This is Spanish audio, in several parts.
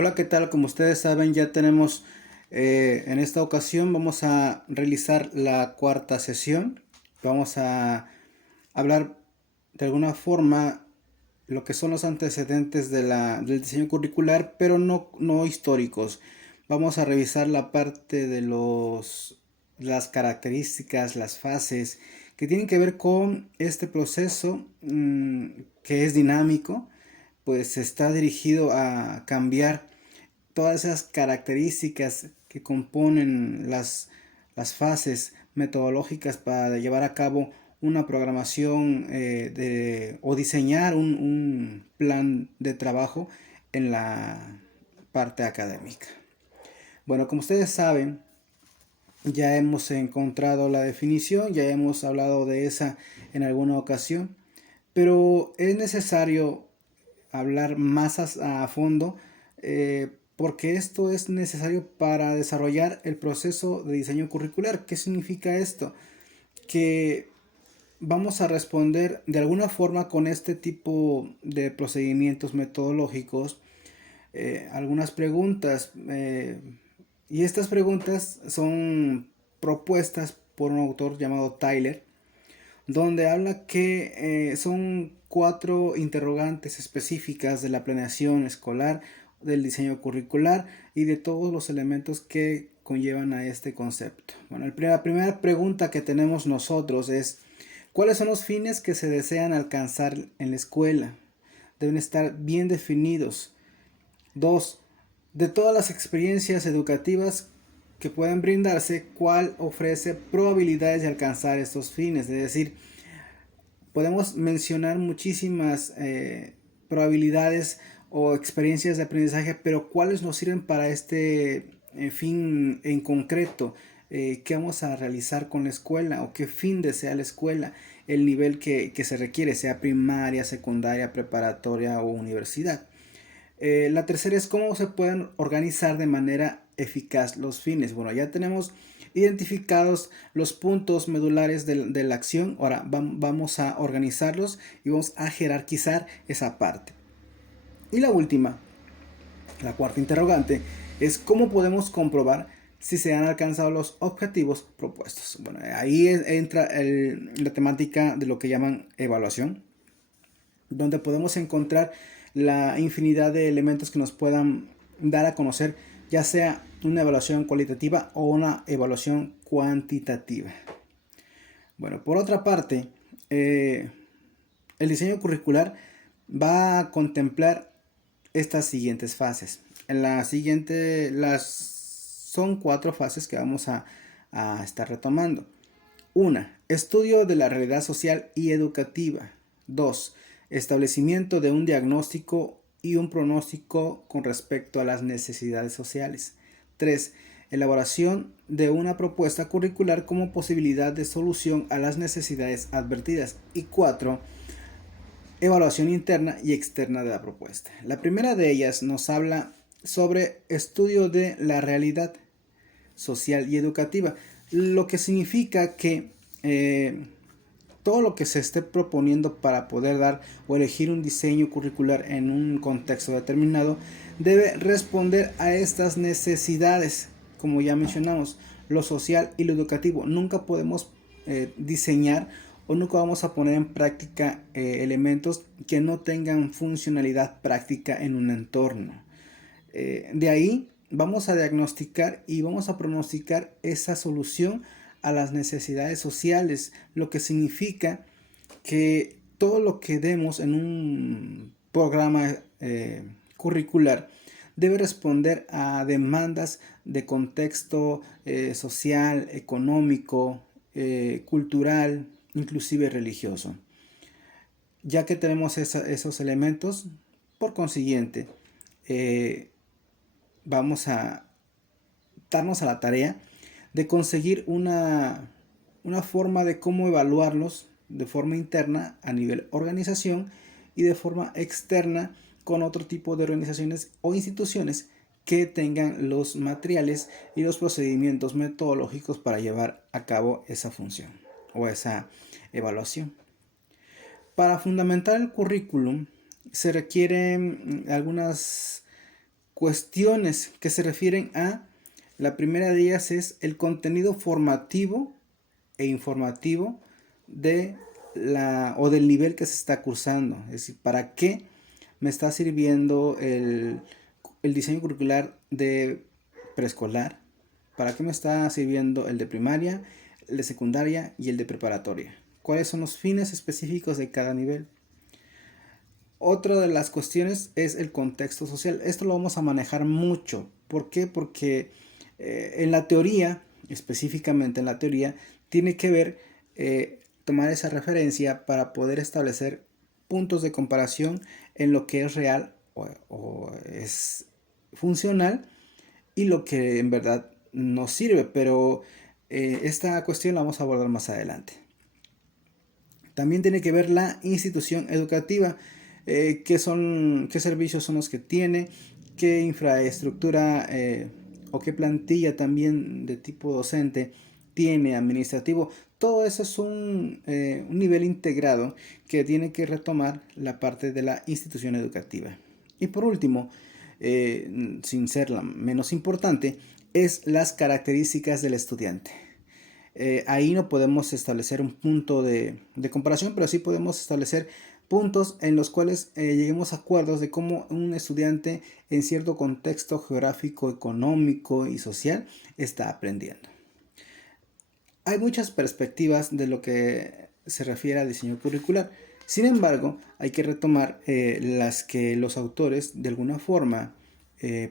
Hola, ¿qué tal? Como ustedes saben, ya tenemos en esta ocasión vamos a realizar la cuarta sesión. Vamos a hablar de alguna forma lo que son los antecedentes del diseño curricular, pero no históricos. Vamos a revisar la parte de las características, las fases que tienen que ver con este proceso que es dinámico, pues está dirigido a cambiar todas esas características que componen las fases metodológicas para llevar a cabo una programación o diseñar un plan de trabajo en la parte académica. Bueno, como ustedes saben, ya hemos encontrado la definición, ya hemos hablado de esa en alguna ocasión, pero es necesario hablar más a fondo porque esto es necesario para desarrollar el proceso de diseño curricular. ¿Qué significa esto? Que vamos a responder de alguna forma con este tipo de procedimientos metodológicos algunas preguntas y estas preguntas son propuestas por un autor llamado Tyler, donde habla que son cuatro interrogantes específicas de la planeación escolar, del diseño curricular y de todos los elementos que conllevan a este concepto. Bueno, la primera pregunta que tenemos nosotros es: ¿cuáles son los fines que se desean alcanzar en la escuela? Deben estar bien definidos. 2. De todas las experiencias educativas que pueden brindarse, ¿cuál ofrece probabilidades de alcanzar estos fines? Es decir, podemos mencionar muchísimas probabilidades o experiencias de aprendizaje, pero ¿cuáles nos sirven para este fin en concreto? ¿Qué vamos a realizar con la escuela o qué fin desea la escuela? El nivel que se requiere, sea primaria, secundaria, preparatoria o universidad. La tercera es cómo se pueden organizar de manera eficaz los fines. Bueno, ya tenemos identificados los puntos medulares de la acción. Ahora vamos a organizarlos y vamos a jerarquizar esa parte. Y la última, la cuarta interrogante, es cómo podemos comprobar si se han alcanzado los objetivos propuestos. Bueno, ahí entra la temática de lo que llaman evaluación, donde podemos encontrar la infinidad de elementos que nos puedan dar a conocer, ya sea una evaluación cualitativa o una evaluación cuantitativa. Bueno, por otra parte, el diseño curricular va a contemplar estas siguientes fases. En la siguiente, son cuatro fases que vamos a estar retomando. 1. Estudio de la realidad social y educativa. 2. Establecimiento de un diagnóstico y un pronóstico con respecto a las necesidades sociales. 3. Elaboración de una propuesta curricular como posibilidad de solución a las necesidades advertidas. Y 4. Evaluación interna y externa de la propuesta. La primera de ellas nos habla sobre estudio de la realidad social y educativa, lo que significa que todo lo que se esté proponiendo para poder dar o elegir un diseño curricular en un contexto determinado debe responder a estas necesidades, como ya mencionamos, lo social y lo educativo. Nunca podemos diseñar o nunca vamos a poner en práctica elementos que no tengan funcionalidad práctica en un entorno. De ahí vamos a diagnosticar y vamos a pronosticar esa solución a las necesidades sociales, lo que significa que todo lo que demos en un programa curricular debe responder a demandas de contexto social, económico, cultural, inclusive religioso. Ya que tenemos esos elementos, por consiguiente, vamos a darnos a la tarea de conseguir una forma de cómo evaluarlos de forma interna a nivel organización y de forma externa con otro tipo de organizaciones o instituciones que tengan los materiales y los procedimientos metodológicos para llevar a cabo esa función o esa evaluación. Para fundamentar el currículum se requieren algunas cuestiones que se refieren a, la primera de ellas es el contenido formativo e informativo de del nivel que se está cursando. Es decir, ¿para qué me está sirviendo el diseño curricular de preescolar? ¿Para qué me está sirviendo el de primaria, el de secundaria y el de preparatoria? ¿Cuáles son los fines específicos de cada nivel? Otra de las cuestiones es el contexto social. Esto lo vamos a manejar mucho. ¿Por qué? Porque en la teoría, específicamente en la teoría, tiene que ver tomar esa referencia para poder establecer puntos de comparación en lo que es real o es funcional y lo que en verdad nos sirve. Pero esta cuestión la vamos a abordar más adelante. También tiene que ver la institución educativa, qué servicios son los que tiene, qué infraestructura o qué plantilla también de tipo docente tiene, administrativo. Todo eso es un nivel integrado que tiene que retomar la parte de la institución educativa. Y por último, sin ser la menos importante, es las características del estudiante. Ahí no podemos establecer un punto de comparación, pero sí podemos establecer puntos en los cuales lleguemos a acuerdos de cómo un estudiante en cierto contexto geográfico, económico y social está aprendiendo. Hay muchas perspectivas de lo que se refiere al diseño curricular. Sin embargo, hay que retomar las que los autores de alguna forma,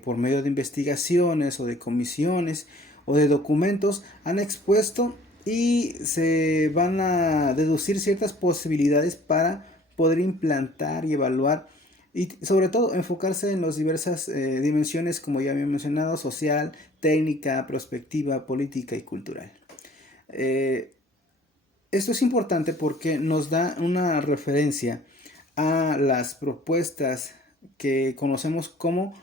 por medio de investigaciones o de comisiones o de documentos, han expuesto y se van a deducir ciertas posibilidades para poder implantar y evaluar y sobre todo enfocarse en las diversas dimensiones, como ya había mencionado: social, técnica, prospectiva, política y cultural. Esto es importante porque nos da una referencia a las propuestas que conocemos como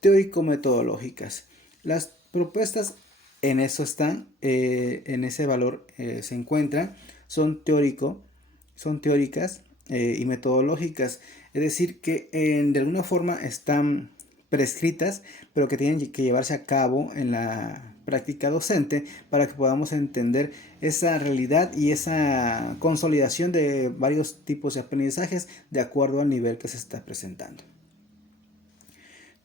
teórico-metodológicas. Las propuestas en eso están, en ese valor se encuentran, son teóricas y metodológicas, es decir, que de alguna forma están prescritas, pero que tienen que llevarse a cabo en la práctica docente para que podamos entender esa realidad y esa consolidación de varios tipos de aprendizajes de acuerdo al nivel que se está presentando.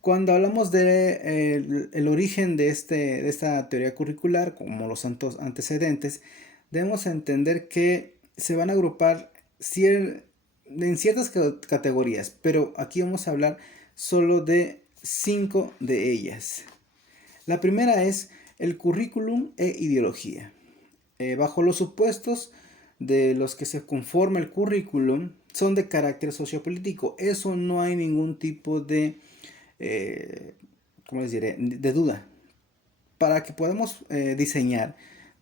Cuando hablamos de el origen de esta teoría curricular, como los antecedentes, debemos entender que se van a agrupar en ciertas categorías, pero aquí vamos a hablar solo de 5 de ellas. La primera es el currículum e ideología. Bajo los supuestos de los que se conforma el currículum, son de carácter sociopolítico. Eso no hay ningún tipo de, ¿cómo les diré?, de duda. Para que podamos diseñar,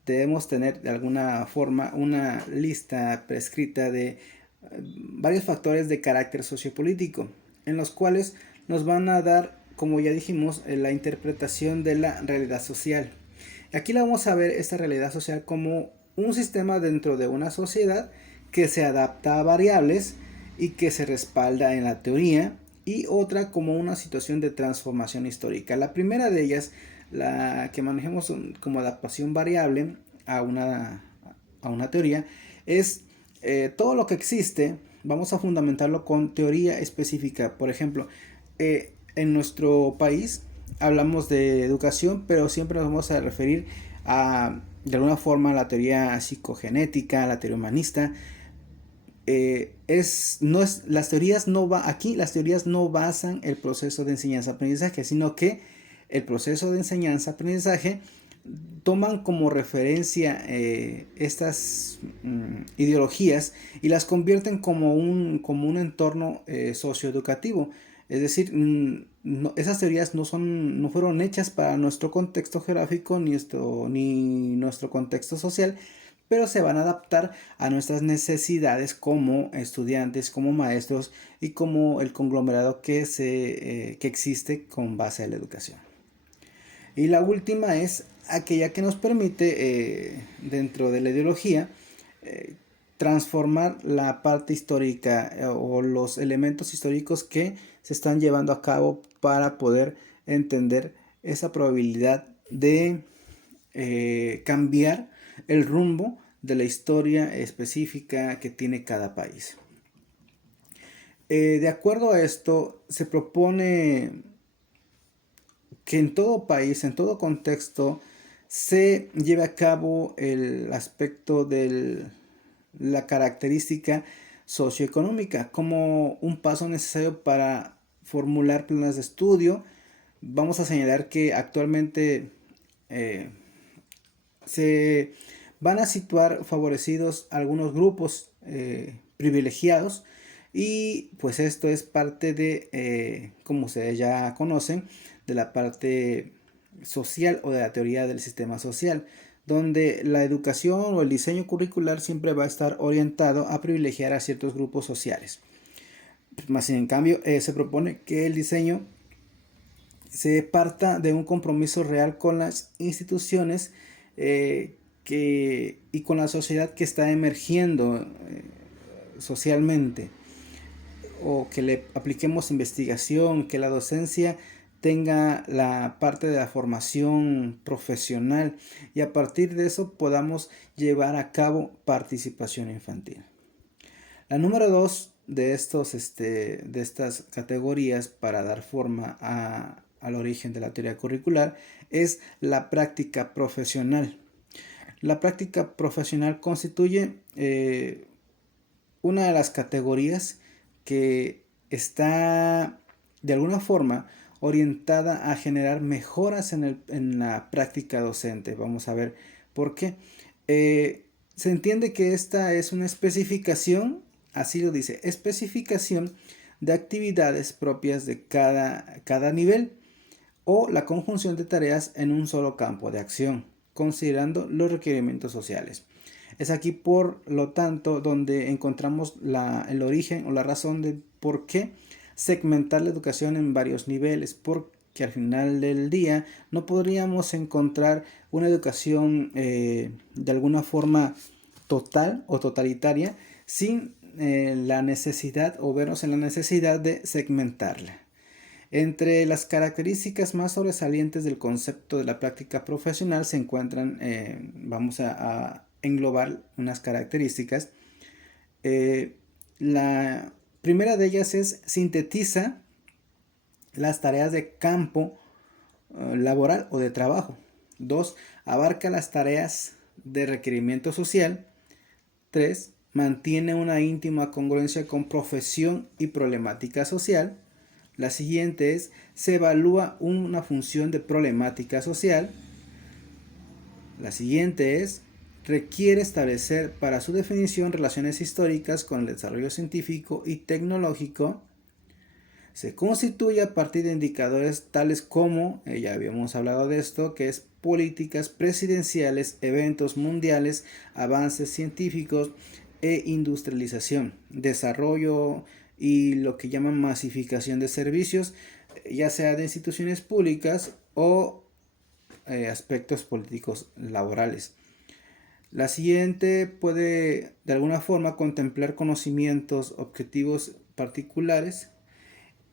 debemos tener de alguna forma una lista prescrita de varios factores de carácter sociopolítico, en los cuales nos van a dar, como ya dijimos, la interpretación de la realidad social. Aquí la vamos a ver, esta realidad social, como un sistema dentro de una sociedad que se adapta a variables y que se respalda en la teoría, y otra como una situación de transformación histórica. La primera de ellas, la que manejemos como adaptación variable a una teoría, es todo lo que existe, vamos a fundamentarlo con teoría específica. Por ejemplo, en nuestro país hablamos de educación, pero siempre nos vamos a referir a, de alguna forma, a la teoría psicogenética, a la teoría humanista. Las teorías no basan el proceso de enseñanza-aprendizaje, sino que el proceso de enseñanza-aprendizaje toman como referencia estas ideologías y las convierten como un entorno socioeducativo. Es decir, esas teorías no fueron hechas para nuestro contexto geográfico ni nuestro contexto social, pero se van a adaptar a nuestras necesidades como estudiantes, como maestros y como el conglomerado que existe con base a la educación. Y la última es aquella que nos permite, dentro de la ideología, transformar la parte histórica o los elementos históricos que se están llevando a cabo para poder entender esa probabilidad de cambiar el rumbo de la historia específica que tiene cada país. De acuerdo a esto, se propone que en todo país, en todo contexto, se lleve a cabo el aspecto de la característica socioeconómica como un paso necesario para formular planes de estudio. Vamos a señalar que actualmente se van a situar favorecidos algunos grupos privilegiados, y pues esto es parte de, como ustedes ya conocen, de la parte social o de la teoría del sistema social, donde la educación o el diseño curricular siempre va a estar orientado a privilegiar a ciertos grupos sociales. Más en cambio, se propone que el diseño se parta de un compromiso real con las instituciones y con la sociedad que está emergiendo socialmente, o que le apliquemos investigación, que la docencia tenga la parte de la formación profesional, y a partir de eso podamos llevar a cabo participación infantil. La número 2 de estas categorías para dar forma al origen de la teoría curricular es la práctica profesional. La práctica profesional constituye una de las categorías que está de alguna forma orientada a generar mejoras en la práctica docente. Vamos a ver por qué. Se entiende que esta es una especificación, así lo dice, especificación de actividades propias de cada nivel, o la conjunción de tareas en un solo campo de acción, considerando los requerimientos sociales. Es aquí, por lo tanto, donde encontramos el origen o la razón de por qué segmentar la educación en varios niveles, porque al final del día no podríamos encontrar una educación de alguna forma total o totalitaria sin la necesidad, o vernos en la necesidad de segmentarla. Entre las características más sobresalientes del concepto de la práctica profesional se encuentran, vamos a englobar unas características. La primera de ellas es: sintetiza las tareas de campo laboral o de trabajo. 2. Abarca las tareas de requerimiento social. 3. Mantiene una íntima congruencia con profesión y problemática social. La siguiente es: se evalúa una función de problemática social. La siguiente es: requiere establecer para su definición relaciones históricas con el desarrollo científico y tecnológico. Se constituye a partir de indicadores tales como, ya habíamos hablado de esto, que es políticas presidenciales, eventos mundiales, avances científicos e industrialización, desarrollo y lo que llaman masificación de servicios, ya sea de instituciones públicas o aspectos políticos laborales. La siguiente puede de alguna forma contemplar conocimientos objetivos particulares,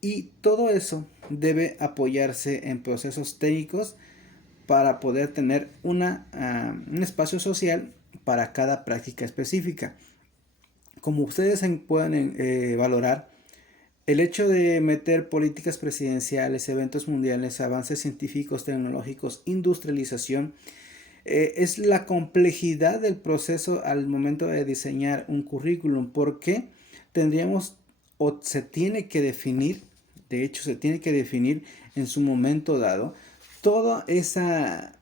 y todo eso debe apoyarse en procesos técnicos para poder tener un espacio social para cada práctica específica. Como ustedes pueden valorar, el hecho de meter políticas presidenciales, eventos mundiales, avances científicos, tecnológicos, industrialización, es la complejidad del proceso al momento de diseñar un currículum, porque tendríamos, o se tiene que definir, de hecho se tiene que definir en su momento dado, toda esa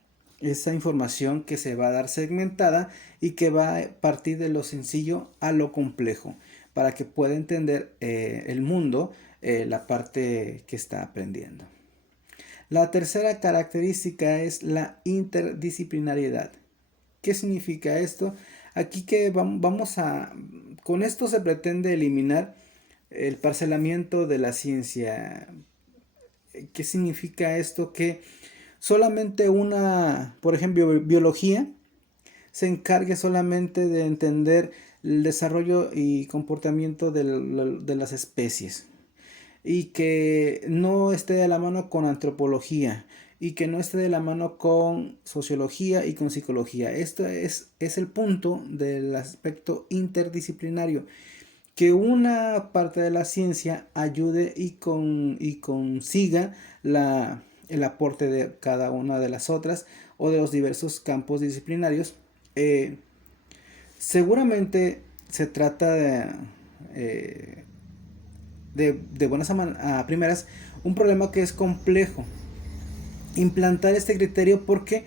información que se va a dar segmentada y que va a partir de lo sencillo a lo complejo, para que pueda entender el mundo, la parte que está aprendiendo. La tercera característica es la interdisciplinariedad. ¿Qué significa esto? Aquí que con esto se pretende eliminar el parcelamiento de la ciencia. ¿Qué significa esto? Que solamente por ejemplo, biología, se encargue solamente de entender el desarrollo y comportamiento de las especies. y que no esté de la mano con antropología y que no esté de la mano con sociología y con psicología. Esto es el punto del aspecto interdisciplinario, que una parte de la ciencia ayude y consiga el aporte de cada una de las otras o de los diversos campos disciplinarios. Eh, Seguramente se trata de buenas a primeras un problema que es complejo implantar este criterio porque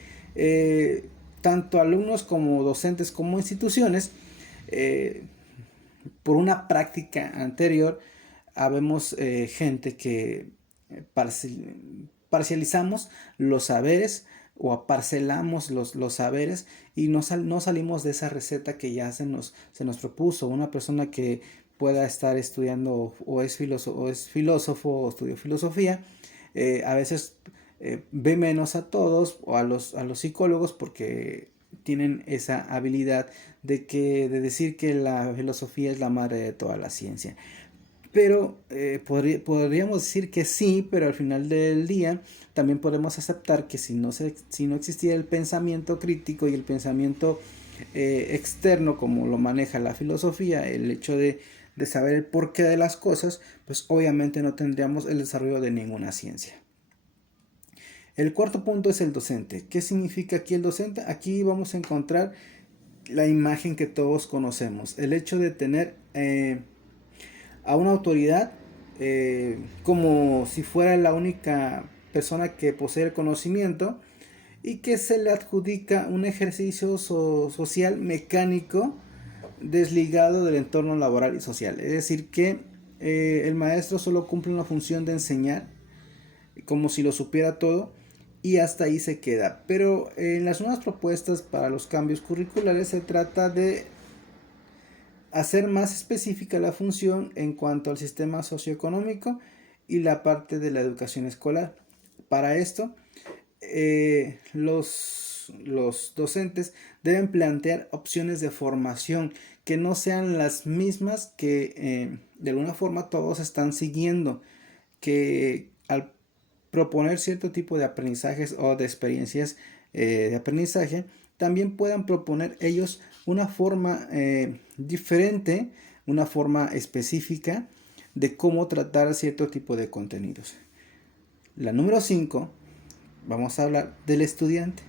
tanto alumnos como docentes como instituciones, eh, por una práctica anterior, habemos gente que parcializamos los saberes o aparcelamos los saberes y no salimos de esa receta que ya se nos propuso. Una persona que pueda estar estudiando o es filósofo o estudió filosofía, a veces ve menos a todos o a los psicólogos porque tienen esa habilidad de decir que la filosofía es la madre de toda la ciencia. Pero podríamos decir que sí, pero al final del día también podemos aceptar que si no existiera el pensamiento crítico y el pensamiento externo como lo maneja la filosofía, el hecho de saber el porqué de las cosas, pues obviamente no tendríamos el desarrollo de ninguna ciencia. El cuarto punto es el docente. ¿Qué significa aquí el docente? Aquí vamos a encontrar la imagen que todos conocemos. El hecho de tener a una autoridad como si fuera la única persona que posee el conocimiento y que se le adjudica un ejercicio social mecánico desligado del entorno laboral y social. Es decir, que el maestro solo cumple una función de enseñar como si lo supiera todo y hasta ahí se queda. Pero en las nuevas propuestas para los cambios curriculares se trata de hacer más específica la función en cuanto al sistema socioeconómico y la parte de la educación escolar. Para esto, los docentes deben plantear opciones de formación que no sean las mismas que de alguna forma todos están siguiendo, que al proponer cierto tipo de aprendizajes o de experiencias de aprendizaje, también puedan proponer ellos una forma diferente, una forma específica de cómo tratar cierto tipo de contenidos. La número 5, vamos a hablar del estudiante.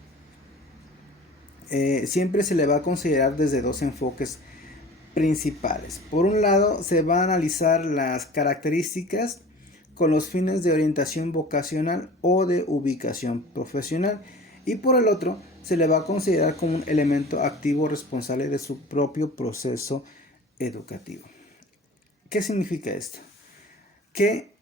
Siempre se le va a considerar desde dos enfoques principales. Por un lado, se va a analizar las características con los fines de orientación vocacional o de ubicación profesional, y por el otro se le va a considerar como un elemento activo responsable de su propio proceso educativo. ¿Qué significa esto? Que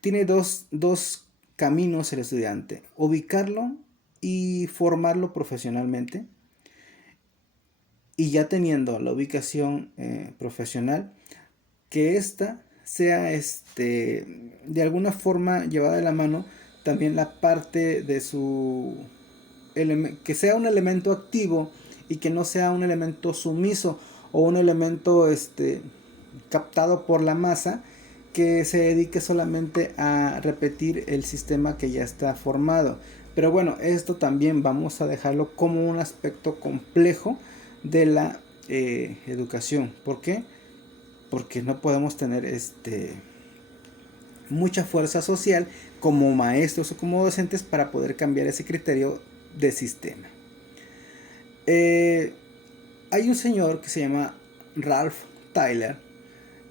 tiene dos caminos el estudiante: ubicarlo y formarlo profesionalmente, y ya teniendo la ubicación profesional, que ésta sea de alguna forma llevada de la mano también la parte de que sea un elemento activo y que no sea un elemento sumiso o un elemento captado por la masa que se dedique solamente a repetir el sistema que ya está formado. Pero bueno, esto también vamos a dejarlo como un aspecto complejo de la educación. ¿Por qué? Porque no podemos tener mucha fuerza social como maestros o como docentes para poder cambiar ese criterio de sistema. Hay un señor que se llama Ralph Tyler,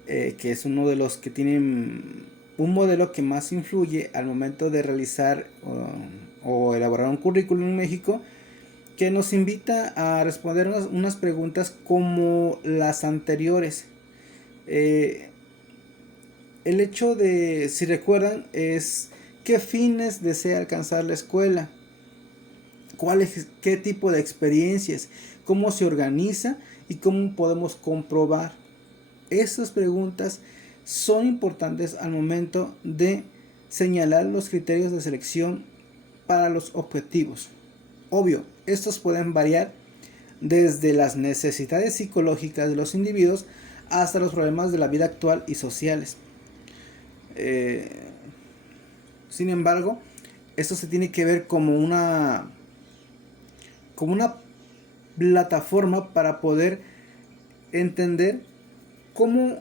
que es uno de los que tienen un modelo que más influye al momento de realizar o elaborar un currículum en México, que nos invita a responder unas preguntas como las anteriores. El hecho de, si recuerdan, es qué fines desea alcanzar la escuela, qué tipo de experiencias, cómo se organiza y cómo podemos comprobar. Estas preguntas son importantes al momento de señalar los criterios de selección para los objetivos. Obvio, estos pueden variar desde las necesidades psicológicas de los individuos hasta los problemas de la vida actual y sociales. Sin embargo, esto se tiene que ver como una plataforma para poder entender cómo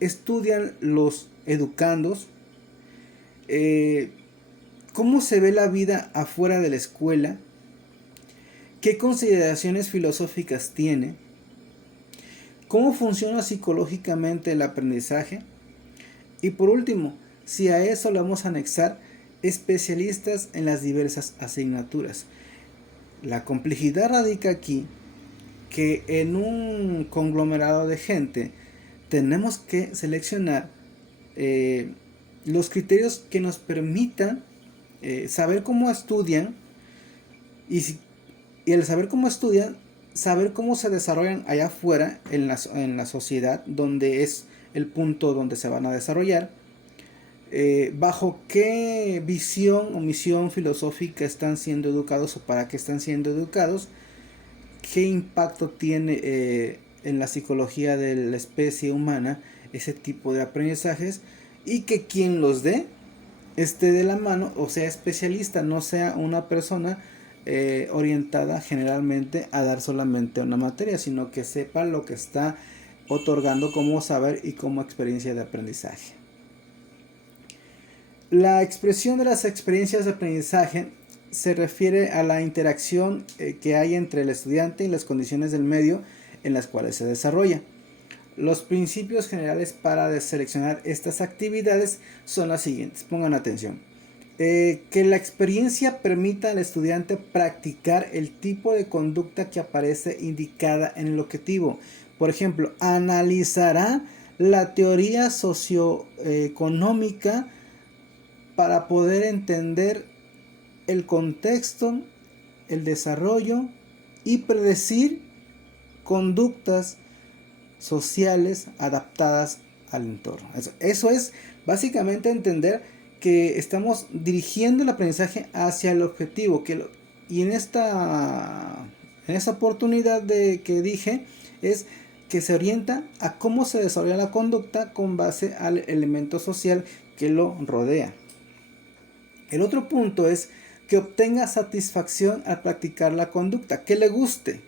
estudian los educandos, cómo se ve la vida afuera de la escuela, qué consideraciones filosóficas tiene, cómo funciona psicológicamente el aprendizaje y por último, si a eso le vamos a anexar especialistas en las diversas asignaturas. La complejidad radica aquí que en un conglomerado de gente tenemos que seleccionar los criterios que nos permitan saber cómo estudian y al saber cómo estudian, saber cómo se desarrollan allá afuera en la sociedad, donde es el punto donde se van a desarrollar, bajo qué visión o misión filosófica están siendo educados o para qué están siendo educados, qué impacto tiene en la psicología de la especie humana ese tipo de aprendizajes y que quien los dé esté de la mano o sea especialista, no sea una persona orientada generalmente a dar solamente una materia, sino que sepa lo que está otorgando como saber y como experiencia de aprendizaje. La expresión de las experiencias de aprendizaje se refiere a la interacción que hay entre el estudiante y las condiciones del medio en las cuales se desarrolla. Los principios generales para seleccionar estas actividades son los siguientes, pongan atención. Que la experiencia permita al estudiante practicar el tipo de conducta que aparece indicada en el objetivo. Por ejemplo, analizará la teoría socioeconómica para poder entender el contexto, el desarrollo y predecir conductas sociales adaptadas al entorno. Eso es básicamente entender que estamos dirigiendo el aprendizaje hacia el objetivo. Y en esta oportunidad que dije es que se orienta a cómo se desarrolla la conducta con base al elemento social que lo rodea. El otro punto es que obtenga satisfacción al practicar la conducta, que le guste,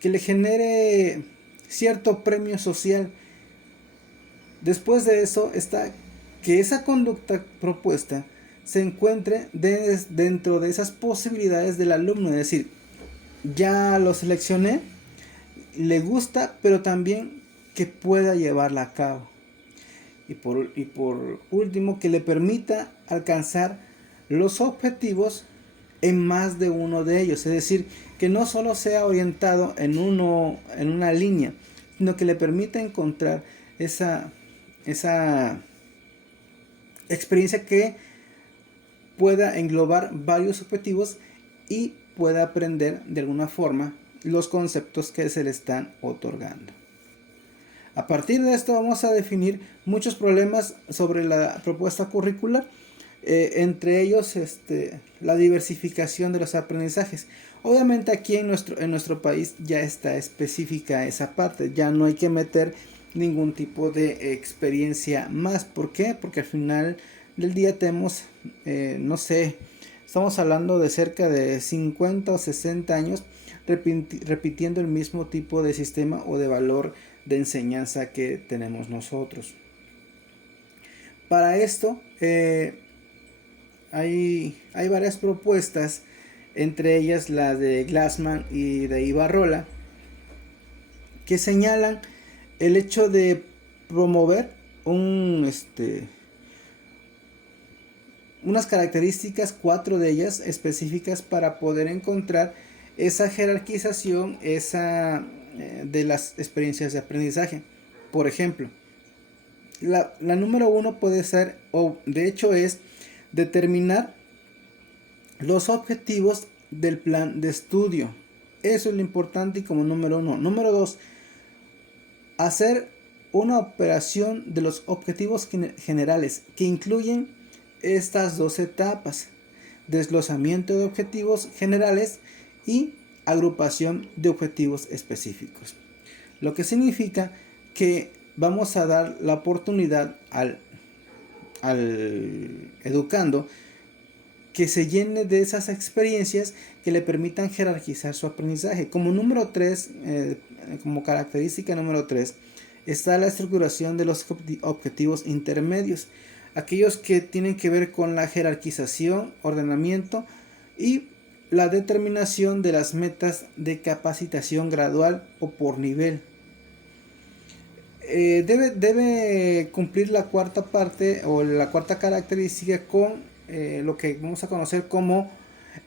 que le genere cierto premio social. Después de eso está que esa conducta propuesta se encuentre dentro de esas posibilidades del alumno, es decir, ya lo seleccioné, le gusta, pero también que pueda llevarla a cabo. Y por último, que le permita alcanzar los objetivos en más de uno de ellos, es decir, que no solo sea orientado en una línea, sino que le permita encontrar esa experiencia que pueda englobar varios objetivos y pueda aprender de alguna forma los conceptos que se le están otorgando. A partir de esto vamos a definir muchos problemas sobre la propuesta curricular, entre ellos la diversificación de los aprendizajes. Obviamente aquí en nuestro país ya está específica esa parte, ya no hay que meter ningún tipo de experiencia más. ¿Por qué? Porque al final del día tenemos, no sé, estamos hablando de cerca de 50 o 60 años repitiendo el mismo tipo de sistema o de valor de enseñanza que tenemos nosotros. Para esto hay varias propuestas, entre ellas la de Glassman y de Ibarrola, que señalan el hecho de promover unas características, 4 de ellas específicas, para poder encontrar esa jerarquización de las experiencias de aprendizaje. Por ejemplo, la número 1 puede ser, o de hecho es, determinar los objetivos del plan de estudio. Eso es lo importante y como número 1. Número 2, hacer una operación de los objetivos generales que incluyen estas 2 etapas: desglosamiento de objetivos generales y agrupación de objetivos específicos. Lo que significa que vamos a dar la oportunidad al al educando que se llene de esas experiencias que le permitan jerarquizar su aprendizaje. Como número 3, como característica número 3, está la estructuración de los objetivos intermedios, aquellos que tienen que ver con la jerarquización, ordenamiento y la determinación de las metas de capacitación gradual o por nivel. Debe cumplir la cuarta parte o la cuarta característica con lo que vamos a conocer como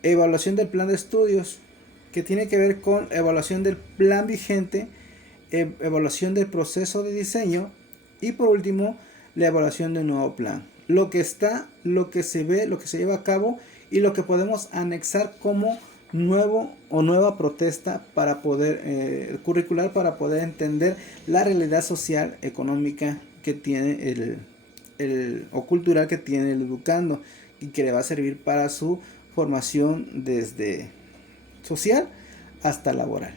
evaluación del plan de estudios, que tiene que ver con evaluación del plan vigente, evaluación del proceso de diseño y por último la evaluación de un nuevo plan. Lo que está, lo que se ve, lo que se lleva a cabo y lo que podemos anexar como nuevo o nueva protesta para poder curricular, para poder entender la realidad social, económica que tiene o cultural que tiene el educando y que le va a servir para su formación desde social hasta laboral.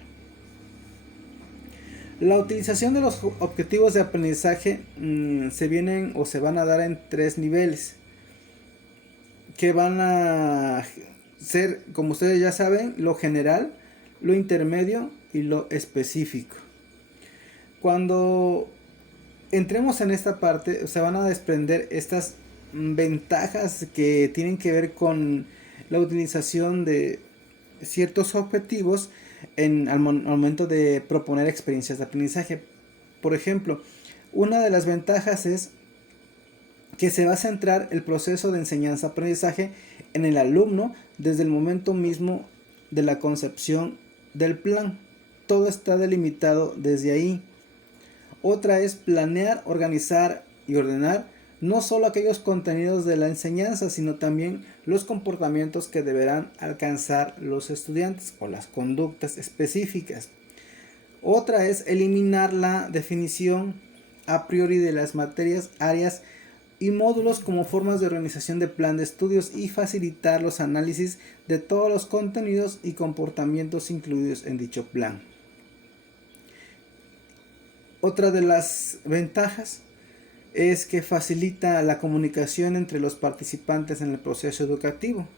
La utilización de los objetivos de aprendizaje se vienen o se van a dar en 3 niveles que van a ser, como ustedes ya saben, lo general, lo intermedio y lo específico. Cuando entremos en esta parte, se van a desprender estas ventajas que tienen que ver con la utilización de ciertos objetivos al momento de proponer experiencias de aprendizaje. Por ejemplo, una de las ventajas es que se va a centrar el proceso de enseñanza-aprendizaje en el alumno desde el momento mismo de la concepción del plan. Todo está delimitado desde ahí. Otra es planear, organizar y ordenar no solo aquellos contenidos de la enseñanza, sino también los comportamientos que deberán alcanzar los estudiantes o las conductas específicas. Otra es eliminar la definición a priori de las materias, áreas y módulos como formas de organización de plan de estudios y facilitar los análisis de todos los contenidos y comportamientos incluidos en dicho plan. Otra de las ventajas es que facilita la comunicación entre los participantes en el proceso educativo.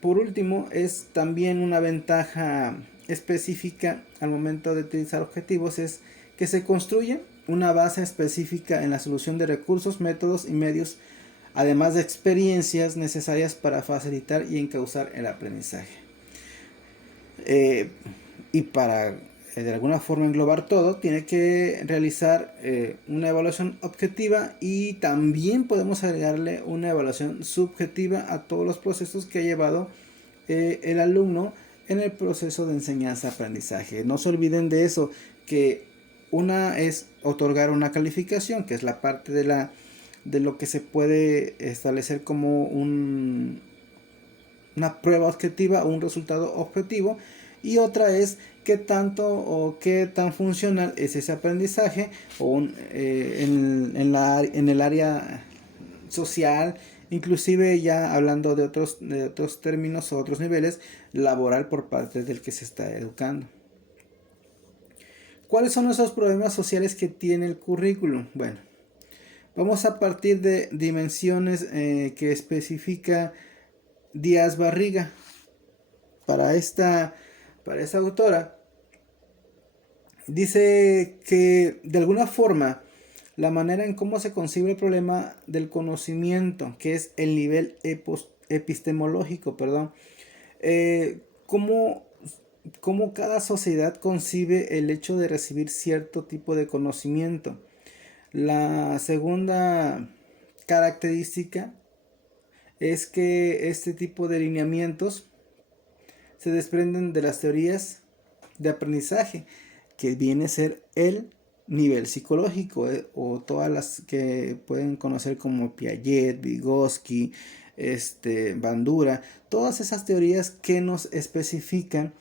Por último, es también una ventaja específica al momento de utilizar objetivos, es que se construye una base específica en la solución de recursos, métodos y medios, además de experiencias necesarias para facilitar y encauzar el aprendizaje. Y para de alguna forma englobar todo, tiene que realizar una evaluación objetiva y también podemos agregarle una evaluación subjetiva a todos los procesos que ha llevado el alumno en el proceso de enseñanza-aprendizaje. No se olviden de eso, que una es otorgar una calificación, que es la parte de lo que se puede establecer como una prueba objetiva o un resultado objetivo, y otra es qué tanto o qué tan funcional es ese aprendizaje o en el área social, inclusive ya hablando de otros términos o otros niveles, laboral por parte del que se está educando. ¿Cuáles son esos problemas sociales que tiene el currículum? Bueno, vamos a partir de dimensiones que especifica Díaz Barriga para esta autora. Dice que de alguna forma la manera en cómo se concibe el problema del conocimiento, que es el nivel epistemológico, cómo cada sociedad concibe el hecho de recibir cierto tipo de conocimiento. La segunda característica es que este tipo de lineamientos se desprenden de las teorías de aprendizaje, que viene a ser el nivel psicológico, o todas las que pueden conocer como Piaget, Vygotsky, Bandura, todas esas teorías que nos especifican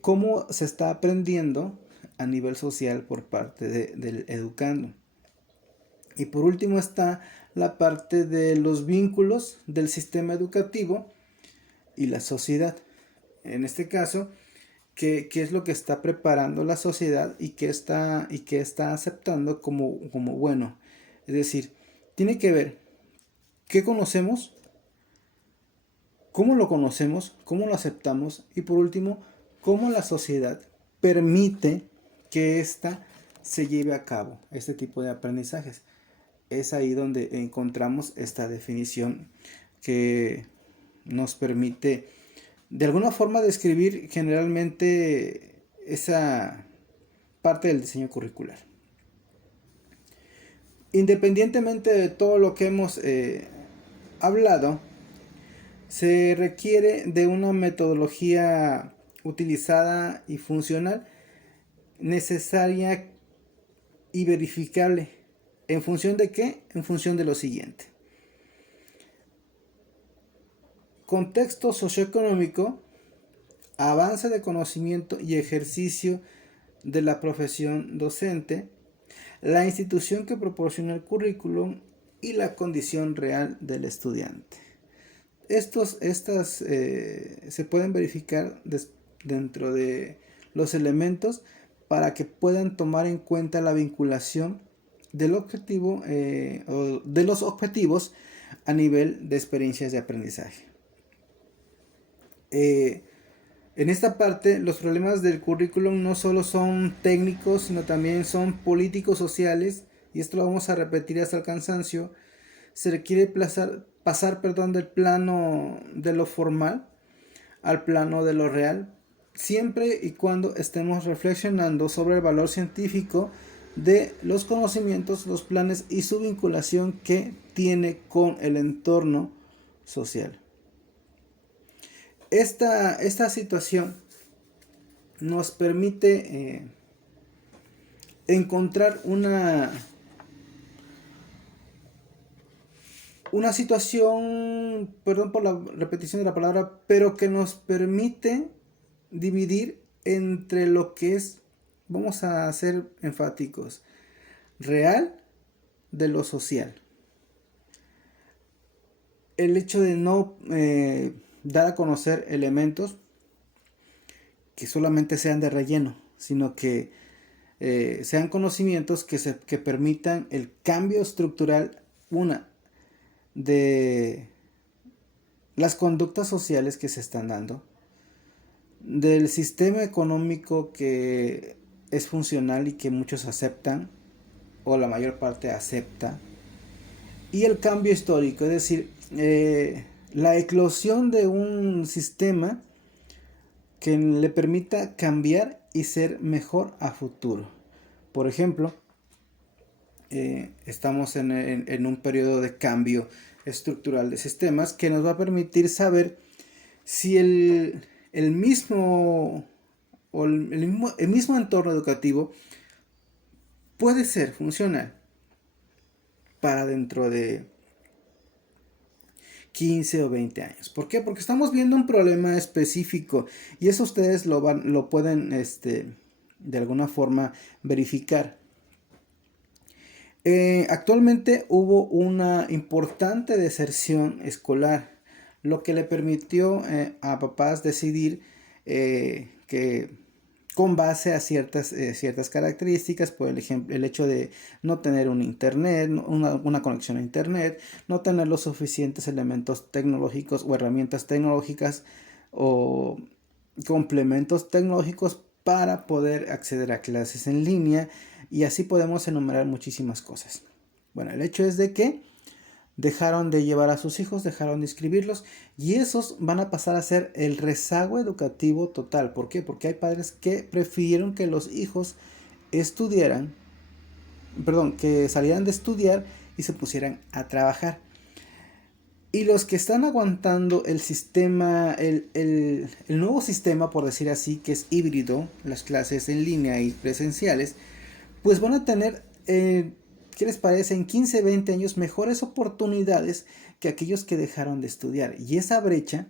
cómo se está aprendiendo a nivel social por parte del educando. Y por último está la parte de los vínculos del sistema educativo y la sociedad. En este caso, ¿qué es lo que está preparando la sociedad y qué está aceptando como bueno? Es decir, tiene que ver qué conocemos, cómo lo aceptamos y por último, cómo la sociedad permite que ésta se lleve a cabo, este tipo de aprendizajes. Es ahí donde encontramos esta definición que nos permite de alguna forma describir generalmente esa parte del diseño curricular. Independientemente de todo lo que hemos hablado, se requiere de una metodología utilizada y funcional, necesaria y verificable. ¿En función de qué? En función de lo siguiente. Contexto socioeconómico, avance de conocimiento y ejercicio de la profesión docente, la institución que proporciona el currículum y la condición real del estudiante. Estas se pueden verificar dentro de los elementos para que puedan tomar en cuenta la vinculación del objetivo o de los objetivos a nivel de experiencias de aprendizaje. En esta parte, los problemas del currículum no solo son técnicos, sino también son políticos sociales, y esto lo vamos a repetir hasta el cansancio. Se requiere pasar del plano de lo formal al plano de lo real, siempre y cuando estemos reflexionando sobre el valor científico de los conocimientos, los planes y su vinculación que tiene con el entorno social. Esta situación nos permite encontrar una situación, perdón por la repetición de la palabra, pero que nos permite dividir entre lo que es, vamos a ser enfáticos, real de lo social. El hecho de no dar a conocer elementos que solamente sean de relleno, sino que sean conocimientos que permitan el cambio estructural, de las conductas sociales que se están dando, del sistema económico que es funcional y que muchos aceptan, o la mayor parte acepta, y el cambio histórico, es decir, la eclosión de un sistema que le permita cambiar y ser mejor a futuro. Por ejemplo, estamos en un periodo de cambio estructural de sistemas que nos va a permitir saber si el mismo entorno educativo puede ser funcional para dentro de 15 o 20 años. ¿Por qué? Porque estamos viendo un problema específico y eso ustedes lo pueden de alguna forma verificar. Actualmente hubo una importante deserción escolar, lo que le permitió a papás decidir que con base a ciertas características, por ejemplo, el hecho de no tener un internet, una conexión a internet, no tener los suficientes elementos tecnológicos o herramientas tecnológicas o complementos tecnológicos para poder acceder a clases en línea, y así podemos enumerar muchísimas cosas. Bueno, el hecho es de que dejaron de llevar a sus hijos, dejaron de inscribirlos, y esos van a pasar a ser el rezago educativo total. ¿Por qué? Porque hay padres que prefirieron que los hijos que salieran de estudiar y se pusieran a trabajar. Y los que están aguantando el sistema, el nuevo sistema, por decir así, que es híbrido, las clases en línea y presenciales, pues van a tener, ¿qué les parece? En 15, 20 años mejores oportunidades que aquellos que dejaron de estudiar. Y esa brecha,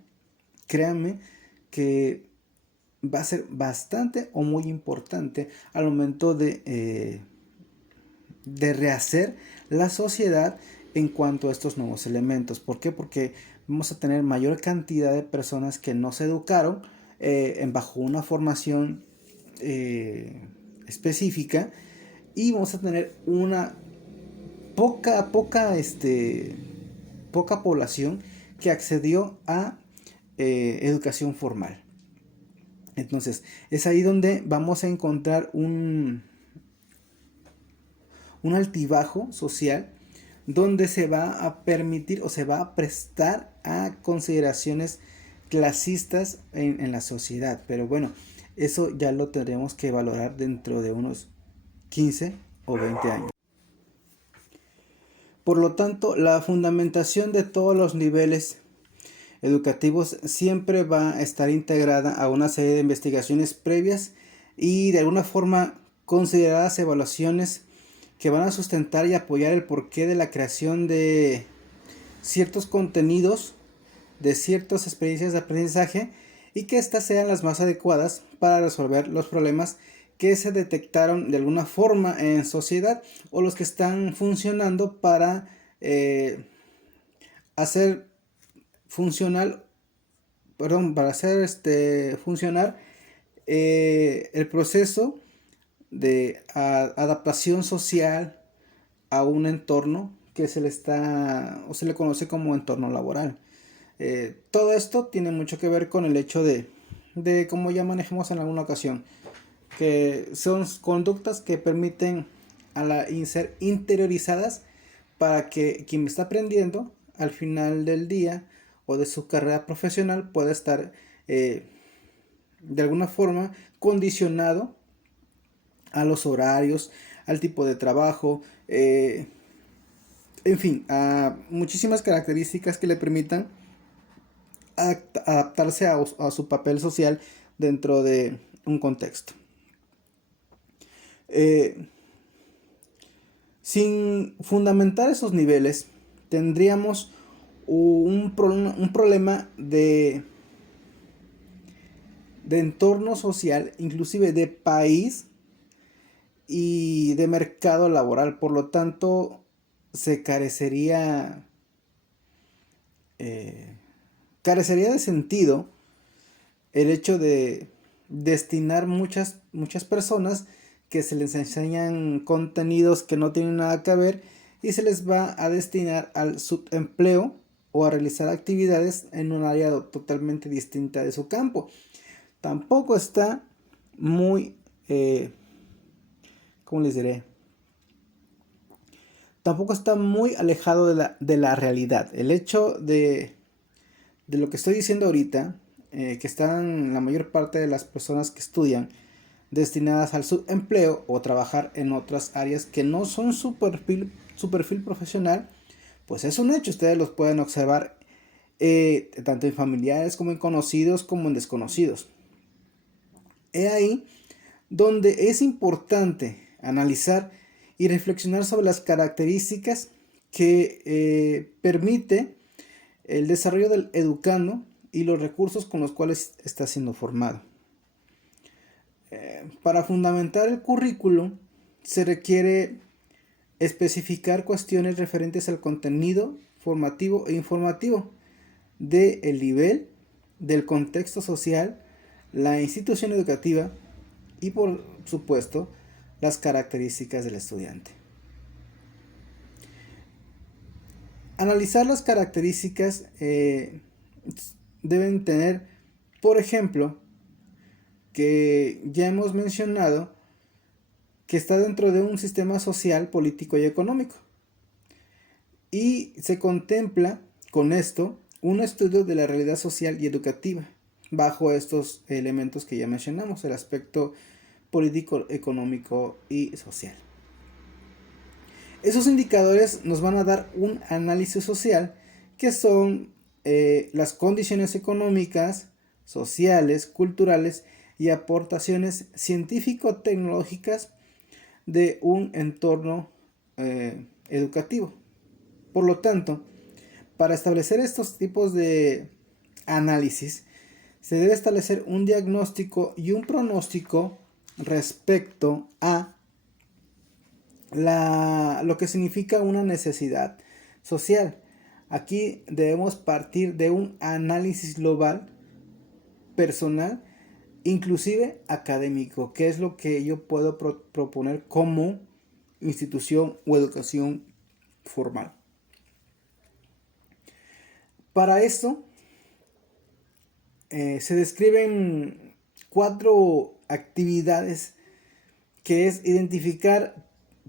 créanme, que va a ser bastante o muy importante al momento de rehacer la sociedad en cuanto a estos nuevos elementos. ¿Por qué? Porque vamos a tener mayor cantidad de personas que no se educaron bajo una formación específica, y vamos a tener una poca población que accedió a educación formal. Entonces, es ahí donde vamos a encontrar un altibajo social, donde se va a permitir o se va a prestar a consideraciones clasistas en la sociedad. Pero bueno, eso ya lo tendremos que valorar dentro de unos 15 o 20 años. Por lo tanto, la fundamentación de todos los niveles educativos siempre va a estar integrada a una serie de investigaciones previas y de alguna forma consideradas evaluaciones que van a sustentar y apoyar el porqué de la creación de ciertos contenidos, de ciertas experiencias de aprendizaje, y que éstas sean las más adecuadas para resolver los problemas que se detectaron de alguna forma en sociedad, o los que están funcionando para hacer funcionar el proceso de adaptación social a un entorno que se le conoce como entorno laboral. Todo esto tiene mucho que ver con el hecho de como ya manejamos en alguna ocasión, que son conductas que permiten ser interiorizadas para que quien está aprendiendo al final del día o de su carrera profesional pueda estar de alguna forma condicionado a los horarios, al tipo de trabajo, en fin, a muchísimas características que le permitan adaptarse a su papel social dentro de un contexto. Sin fundamentar esos niveles, tendríamos un problema de entorno social, inclusive de país y de mercado laboral. Por lo tanto, se carecería de sentido el hecho de destinar muchas personas que se les enseñan contenidos que no tienen nada que ver, y se les va a destinar al subempleo o a realizar actividades en un área totalmente distinta de su campo. Tampoco está muy, ¿cómo les diré? Tampoco está muy alejado de la realidad. El hecho de lo que estoy diciendo ahorita, que están la mayor parte de las personas que estudian destinadas al subempleo o trabajar en otras áreas que no son su perfil profesional, pues es un hecho. Ustedes los pueden observar tanto en familiares como en conocidos como en desconocidos. He ahí donde es importante analizar y reflexionar sobre las características que permite el desarrollo del educando y los recursos con los cuales está siendo formado. Para fundamentar el currículo se requiere especificar cuestiones referentes al contenido formativo e informativo del nivel, del contexto social, la institución educativa y, por supuesto, las características del estudiante. Analizar las características deben tener, por ejemplo, que ya hemos mencionado que está dentro de un sistema social, político y económico. Y se contempla con esto un estudio de la realidad social y educativa bajo estos elementos que ya mencionamos, el aspecto político, económico y social. Esos indicadores nos van a dar un análisis social, que son las condiciones económicas, sociales, culturales y aportaciones científico-tecnológicas de un entorno educativo. Por lo tanto, para establecer estos tipos de análisis, se debe establecer un diagnóstico y un pronóstico respecto a lo que significa una necesidad social. Aquí debemos partir de un análisis global, personal, inclusive académico, que es lo que yo puedo proponer como institución o educación formal. Para esto se describen 4 actividades, que es identificar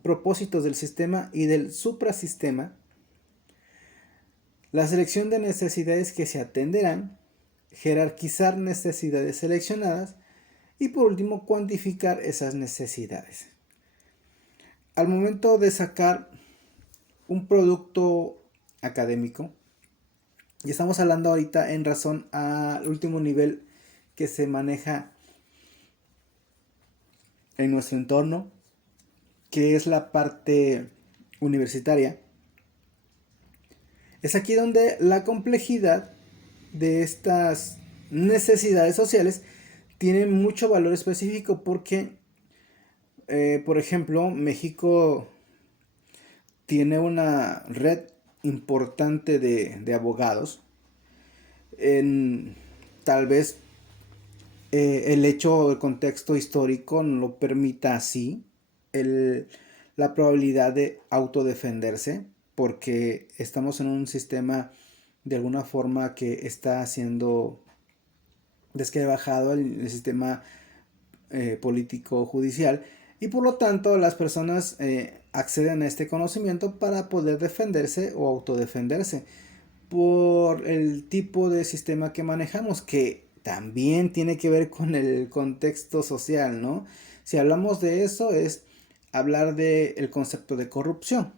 propósitos del sistema y del suprasistema, la selección de necesidades que se atenderán, jerarquizar necesidades seleccionadas y por último cuantificar esas necesidades. Al momento de sacar un producto académico, y estamos hablando ahorita en razón al último nivel que se maneja en nuestro entorno, que es la parte universitaria, es aquí donde la complejidad de estas necesidades sociales tiene mucho valor específico porque, por ejemplo, México tiene una red importante de abogados. Tal vez el hecho, el contexto histórico no lo permita así, la probabilidad de autodefenderse, porque estamos en un sistema de alguna forma que está siendo desquebrajado el sistema político judicial, y por lo tanto las personas acceden a este conocimiento para poder defenderse o autodefenderse por el tipo de sistema que manejamos, que también tiene que ver con el contexto social, ¿no? Si hablamos de eso es hablar del concepto de corrupción.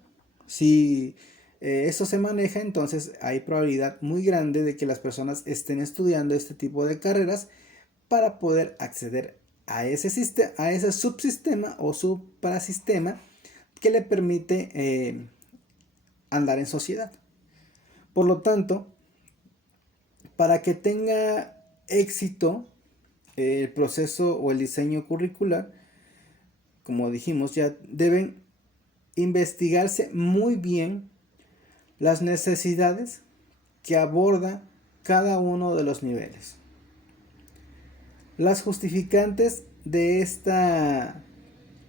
Si eso se maneja, entonces hay probabilidad muy grande de que las personas estén estudiando este tipo de carreras para poder acceder a ese subsistema o suprasistema que le permite andar en sociedad. Por lo tanto, para que tenga éxito el proceso o el diseño curricular, como dijimos, ya deben investigarse muy bien las necesidades que aborda cada uno de los niveles. Las justificantes de esta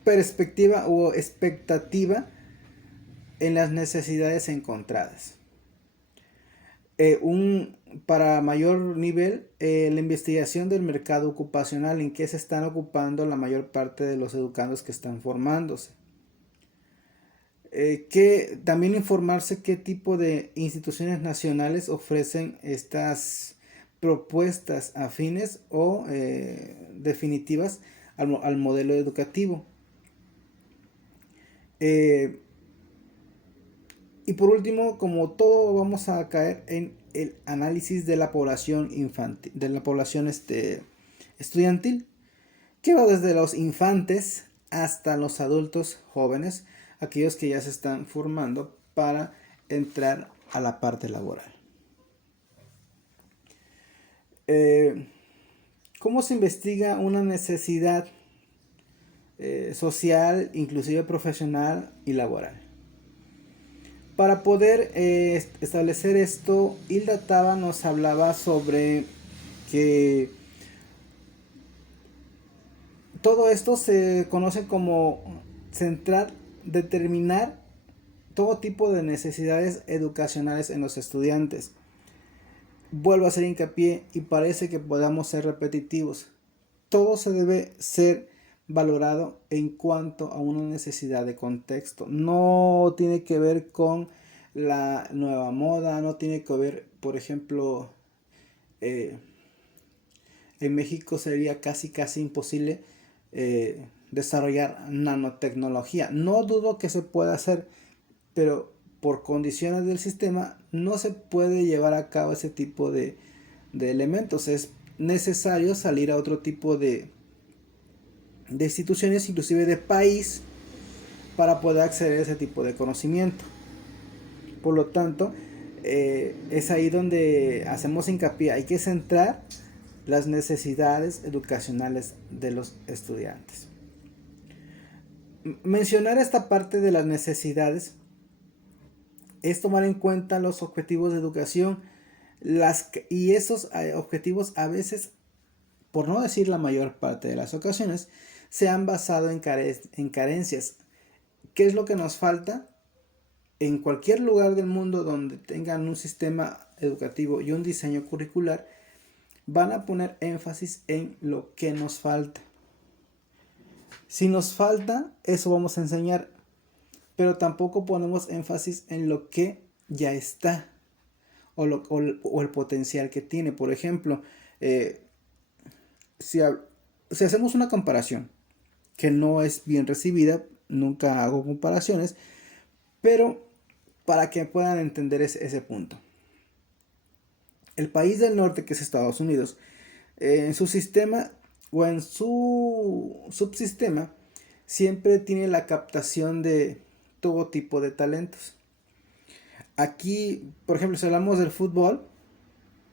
perspectiva o expectativa en las necesidades encontradas. Para mayor nivel, la investigación del mercado ocupacional, en qué se están ocupando la mayor parte de los educandos que están formándose. Que también informarse qué tipo de instituciones nacionales ofrecen estas propuestas afines o definitivas al modelo educativo. Y por último, como todo, vamos a caer en el análisis de la población infantil, de la población estudiantil, que va desde los infantes hasta los adultos jóvenes, aquellos que ya se están formando para entrar a la parte laboral. ¿Cómo se investiga una necesidad social, inclusive profesional y laboral? Para poder establecer esto, Hilda Taba nos hablaba sobre que todo esto se conoce como determinar todo tipo de necesidades educacionales en los estudiantes. Vuelvo a hacer hincapié y parece que podamos ser repetitivos. Todo se debe ser valorado en cuanto a una necesidad de contexto. No tiene que ver con la nueva moda, no tiene que ver, por ejemplo, en México sería casi imposible desarrollar nanotecnología. No dudo que se pueda hacer, pero por condiciones del sistema no se puede llevar a cabo ese tipo de elementos. Es necesario salir a otro tipo de instituciones, inclusive de país, para poder acceder a ese tipo de conocimiento. Por lo tanto, es ahí donde hacemos hincapié. Hay que centrar las necesidades educacionales de los estudiantes. Mencionar esta parte de las necesidades es tomar en cuenta los objetivos de educación, y esos objetivos a veces, por no decir la mayor parte de las ocasiones, se han basado en carencias. ¿Qué es lo que nos falta? en cualquier lugar del mundo donde tengan un sistema educativo y un diseño curricular, van a poner énfasis en lo que nos falta. Si nos falta, eso vamos a enseñar, pero tampoco ponemos énfasis en lo que ya está o el potencial que tiene. Por ejemplo, si, si hacemos una comparación que no es bien recibida, nunca hago comparaciones, pero para que puedan entender ese punto. El país del norte, que es Estados Unidos, en su sistema o en su subsistema, siempre tiene la captación de todo tipo de talentos. Aquí, por ejemplo, si hablamos del fútbol,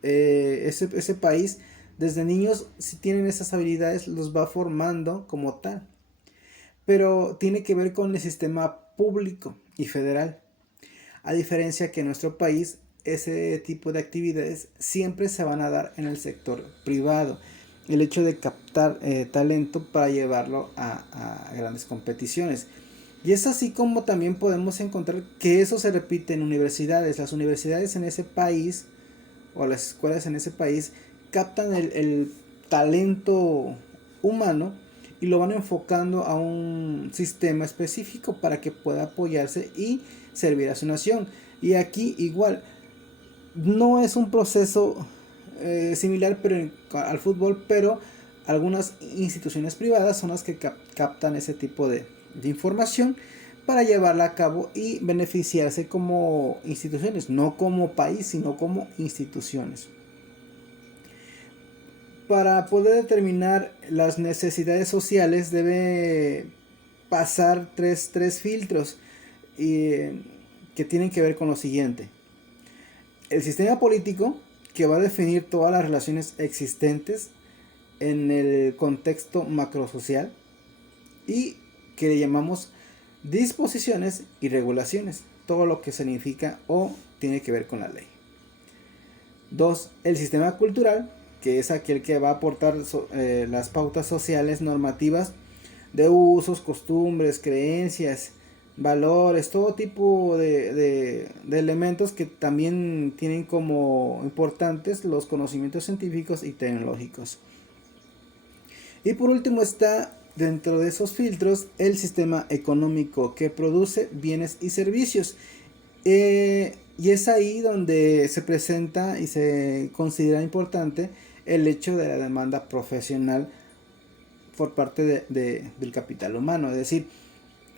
ese país, desde niños, si tienen esas habilidades, los va formando como tal. Pero tiene que ver con el sistema público y federal. A diferencia que en nuestro país, ese tipo de actividades siempre se van a dar en el sector privado. El hecho de captar talento para llevarlo a grandes competiciones. Y es así como también podemos encontrar que eso se repite en universidades. Las universidades en ese país o las escuelas en ese país captan el talento humano y lo van enfocando a un sistema específico para que pueda apoyarse y servir a su nación. Y aquí igual, no es un proceso similar pero al fútbol, pero algunas instituciones privadas son las que captan ese tipo de información para llevarla a cabo y beneficiarse como instituciones, no como país, sino como instituciones. Para poder determinar las necesidades sociales debe pasar tres filtros que tienen que ver con lo siguiente. El sistema político, que va a definir todas las relaciones existentes en el contexto macrosocial y que le llamamos disposiciones y regulaciones, todo lo que significa o tiene que ver con la ley. 2. El sistema cultural, que es aquel que va a aportar las pautas sociales normativas de usos, costumbres, creencias, valores, todo tipo de elementos que también tienen como importantes los conocimientos científicos y tecnológicos. Y por último está dentro de esos filtros el sistema económico que produce bienes y servicios. Y es ahí donde se presenta y se considera importante el hecho de la demanda profesional por parte del capital humano. Es decir,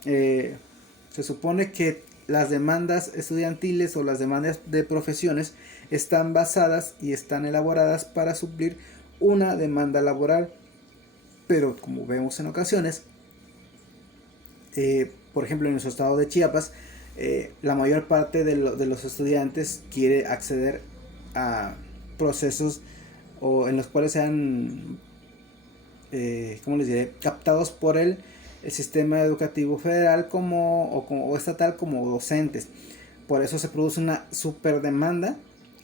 se supone que las demandas estudiantiles o las demandas de profesiones están basadas y están elaboradas para suplir una demanda laboral. Pero como vemos en ocasiones, por ejemplo en nuestro estado de Chiapas, la mayor parte de los estudiantes quiere acceder a procesos o en los cuales sean, ¿cómo les diré?, captados por el sistema educativo federal o estatal como docentes. Por eso se produce una super demanda.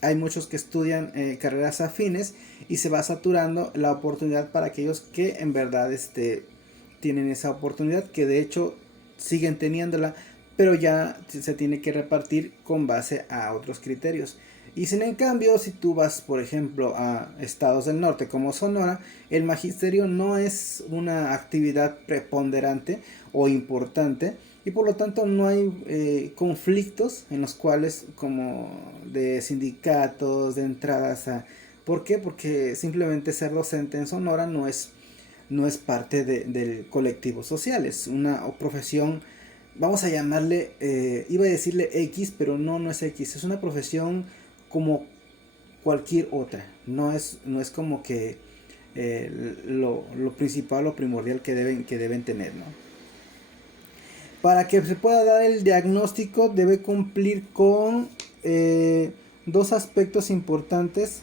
Hay muchos que estudian carreras afines y se va saturando la oportunidad para aquellos que en verdad tienen esa oportunidad, que de hecho siguen teniéndola, pero ya se tiene que repartir con base a otros criterios. Y sin en cambio, si tú vas, por ejemplo, a estados del norte como Sonora, el magisterio no es una actividad preponderante o importante y por lo tanto no hay conflictos en los cuales como de sindicatos, de entradas a... ¿Por qué? Porque simplemente ser docente en Sonora no es parte del colectivo social, es una profesión, vamos a llamarle, iba a decirle X, pero no es X, es una profesión como cualquier otra, no es como que lo principal o primordial que deben tener, ¿no? Para que se pueda dar el diagnóstico debe cumplir con dos aspectos importantes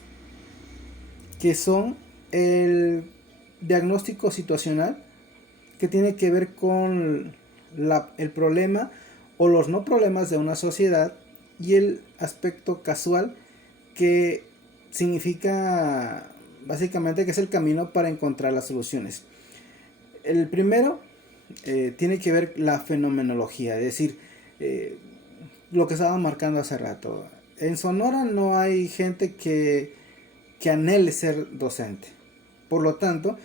que son el diagnóstico situacional, que tiene que ver con el problema o los no problemas de una sociedad, y el aspecto casual, que significa básicamente que es el camino para encontrar las soluciones. El primero tiene que ver la fenomenología, es decir, lo que estaba marcando hace rato. En Sonora no hay gente que anhele ser docente. Por lo tanto,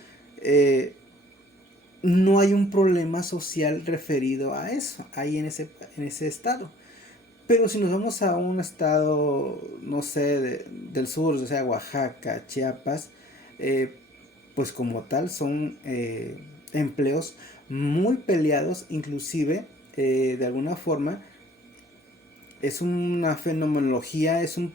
no hay un problema social referido a eso, ahí en ese estado. Pero si nos vamos a un estado, no sé, del sur, o sea, Oaxaca, Chiapas, eh, pues como tal son empleos muy peleados, inclusive de alguna forma es una fenomenología, es un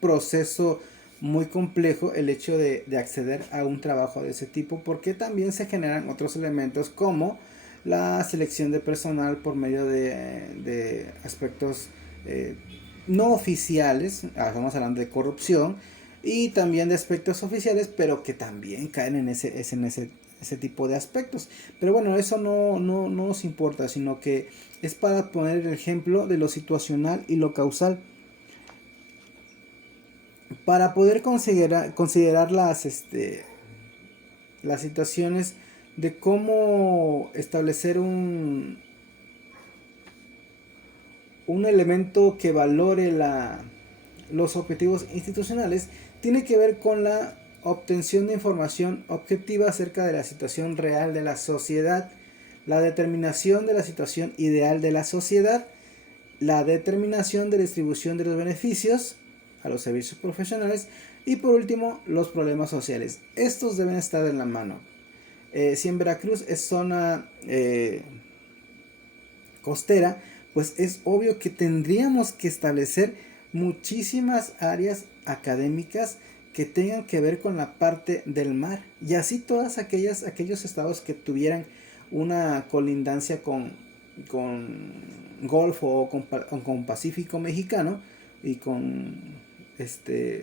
proceso muy complejo el hecho de acceder a un trabajo de ese tipo, porque también se generan otros elementos como la selección de personal por medio de aspectos eh, no oficiales, estamos hablando de corrupción, y también de aspectos oficiales, pero que también caen en ese tipo de aspectos. Pero bueno, eso no nos importa, sino que es para poner el ejemplo de lo situacional y lo causal. Para poder considerar las situaciones de cómo establecer un elemento que valore los objetivos institucionales, tiene que ver con la obtención de información objetiva acerca de la situación real de la sociedad, la determinación de la situación ideal de la sociedad, la determinación de la distribución de los beneficios a los servicios profesionales y por último los problemas sociales. Estos deben estar en la mano. Si en Veracruz es zona costera, pues es obvio que tendríamos que establecer muchísimas áreas académicas que tengan que ver con la parte del mar y así todas aquellos estados que tuvieran una colindancia con Golfo o con Pacífico mexicano y con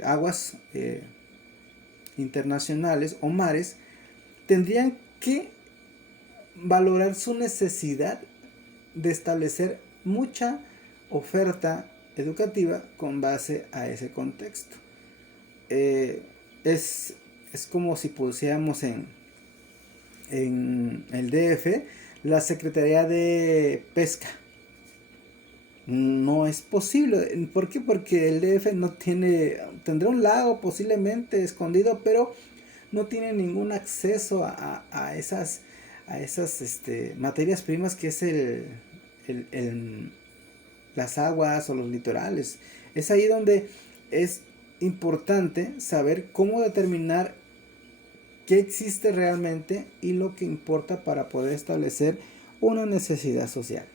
aguas internacionales o mares, tendrían que valorar su necesidad de establecer mucha oferta educativa con base a ese contexto. Eh, es, es como si pusiéramos en el DF la Secretaría de Pesca. No es posible. ¿Por qué? Porque el DF no tendrá un lago posiblemente escondido, pero no tiene ningún acceso a esas materias primas que es las aguas o los litorales. Es ahí donde es importante saber cómo determinar qué existe realmente y lo que importa para poder establecer una necesidad social.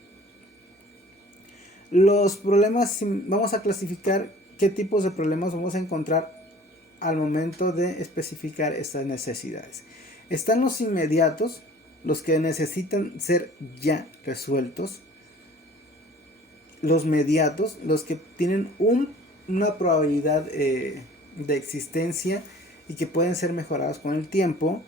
Los problemas, vamos a clasificar qué tipos de problemas vamos a encontrar al momento de especificar estas necesidades. Están los inmediatos, los que necesitan ser ya resueltos. Los mediatos, los que tienen una probabilidad de existencia y que pueden ser mejorados con el tiempo.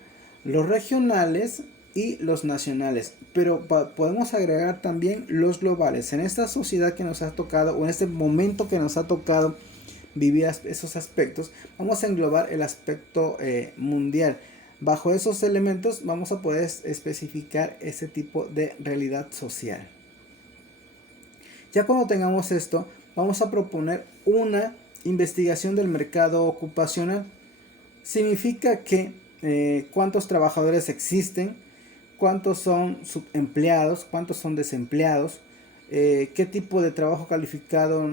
Los regionales y los nacionales, pero podemos agregar también los globales. En esta sociedad que nos ha tocado o en este momento que nos ha tocado vivir esos aspectos, vamos a englobar el aspecto mundial. Bajo esos elementos vamos a poder especificar ese tipo de realidad social. Ya cuando tengamos esto, vamos a proponer una investigación del mercado ocupacional. Significa que cuántos trabajadores existen, cuántos son subempleados, cuántos son desempleados, qué tipo de trabajo calificado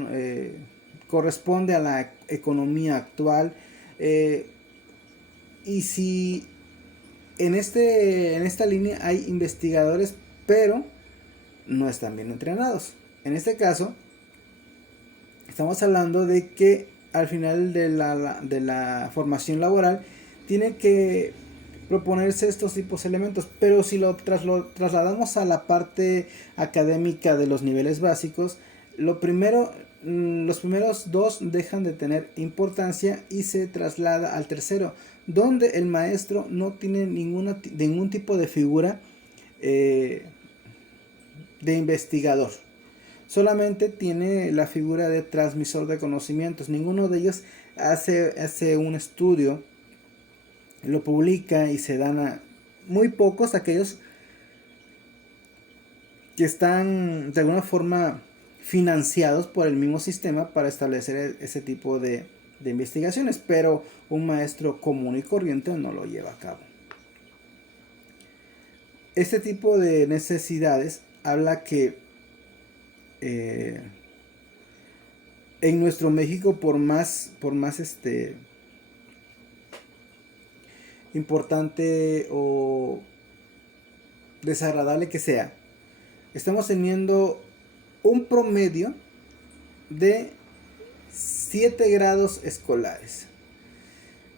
corresponde a la economía actual, y si en esta línea hay investigadores, pero no están bien entrenados. En este caso, estamos hablando de que al final de la formación laboral tiene que proponerse estos tipos de elementos, pero si lo trasladamos a la parte académica de los niveles básicos, los primeros dos dejan de tener importancia y se traslada al tercero, donde el maestro no tiene ningún tipo de figura de investigador. Solamente tiene la figura de transmisor de conocimientos. Ninguno de ellos hace un estudio, lo publica y se dan a muy pocos aquellos que están de alguna forma financiados por el mismo sistema para establecer ese tipo de investigaciones, pero un maestro común y corriente no lo lleva a cabo. Este tipo de necesidades habla que en nuestro México, por más importante o desagradable que sea, estamos teniendo un promedio de 7 grados escolares.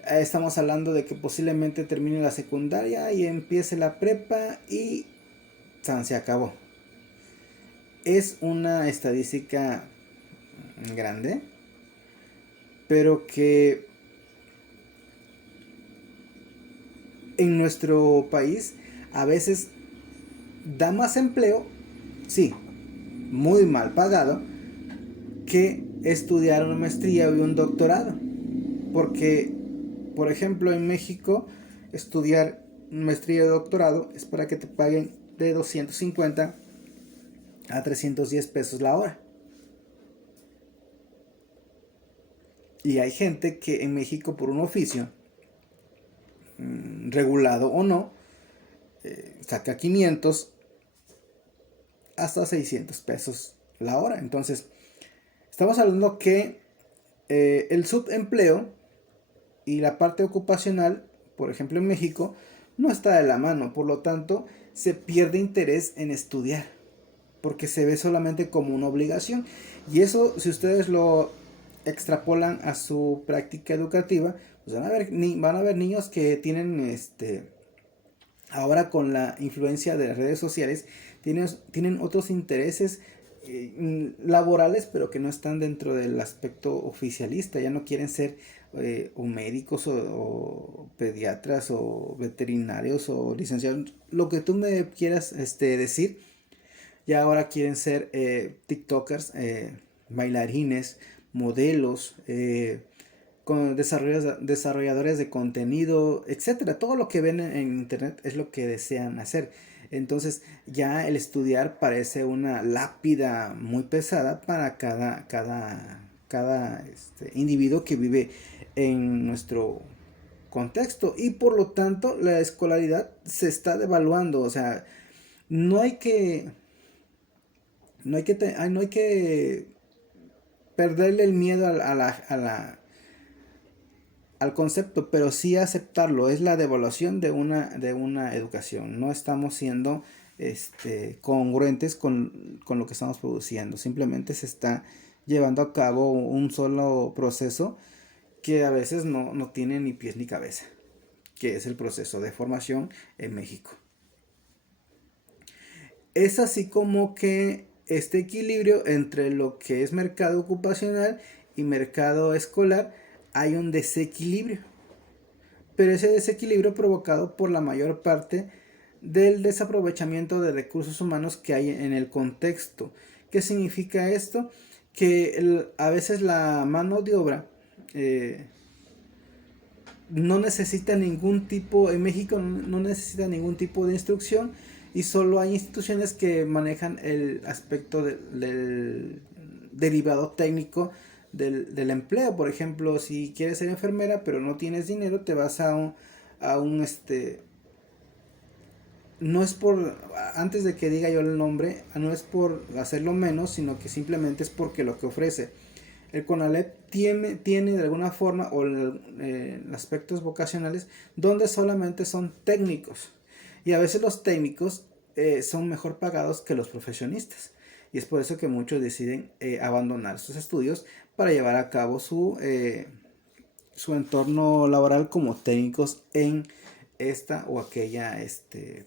Estamos hablando de que posiblemente termine la secundaria y empiece la prepa y se acabó. Es una estadística grande, pero que en nuestro país a veces da más empleo, sí, muy mal pagado, que estudiar una maestría y un doctorado. Porque, por ejemplo, en México, estudiar maestría y doctorado es para que te paguen de 250 a 310 pesos la hora. Y hay gente que en México, por un oficio, regulado o no, saca 500 hasta 600 pesos la hora. Entonces, estamos hablando que el subempleo y la parte ocupacional, por ejemplo en México, no está de la mano. Por lo tanto, se pierde interés en estudiar, porque se ve solamente como una obligación. Y eso, si ustedes lo extrapolan a su práctica educativa, pues van a ver niños que tienen ahora con la influencia de las redes sociales, tienen otros intereses laborales, pero que no están dentro del aspecto oficialista. Ya no quieren ser o médicos o pediatras o veterinarios o licenciados, lo que tú me quieras decir. Ya ahora quieren ser TikTokers, bailarines, modelos, con desarrolladores de contenido, etcétera. Todo lo que ven en internet es lo que desean hacer. Entonces ya el estudiar parece una lápida muy pesada para cada individuo que vive en nuestro contexto, y por lo tanto la escolaridad se está devaluando. O sea, no hay que no hay que perderle el miedo al concepto, pero sí aceptarlo. Es la devaluación de una educación. No estamos siendo congruentes con lo que estamos produciendo. Simplemente se está llevando a cabo un solo proceso que a veces no tiene ni pies ni cabeza, que es el proceso de formación en México. Es así como que este equilibrio entre lo que es mercado ocupacional y mercado escolar, hay un desequilibrio. Pero ese desequilibrio provocado por la mayor parte del desaprovechamiento de recursos humanos que hay en el contexto. ¿Qué significa esto? Que a veces la mano de obra no necesita ningún tipo, en México no necesita ningún tipo de instrucción, y solo hay instituciones que manejan el aspecto del derivado técnico del empleo. Por ejemplo, si quieres ser enfermera pero no tienes dinero, te vas a un no es por, antes de que diga yo el nombre, no es por hacerlo menos, sino que simplemente es porque lo que ofrece. El CONALEP tiene de alguna forma, o aspectos vocacionales, donde solamente son técnicos. Y a veces los técnicos son mejor pagados que los profesionistas. Y es por eso que muchos deciden abandonar sus estudios para llevar a cabo su entorno laboral como técnicos en esta o aquella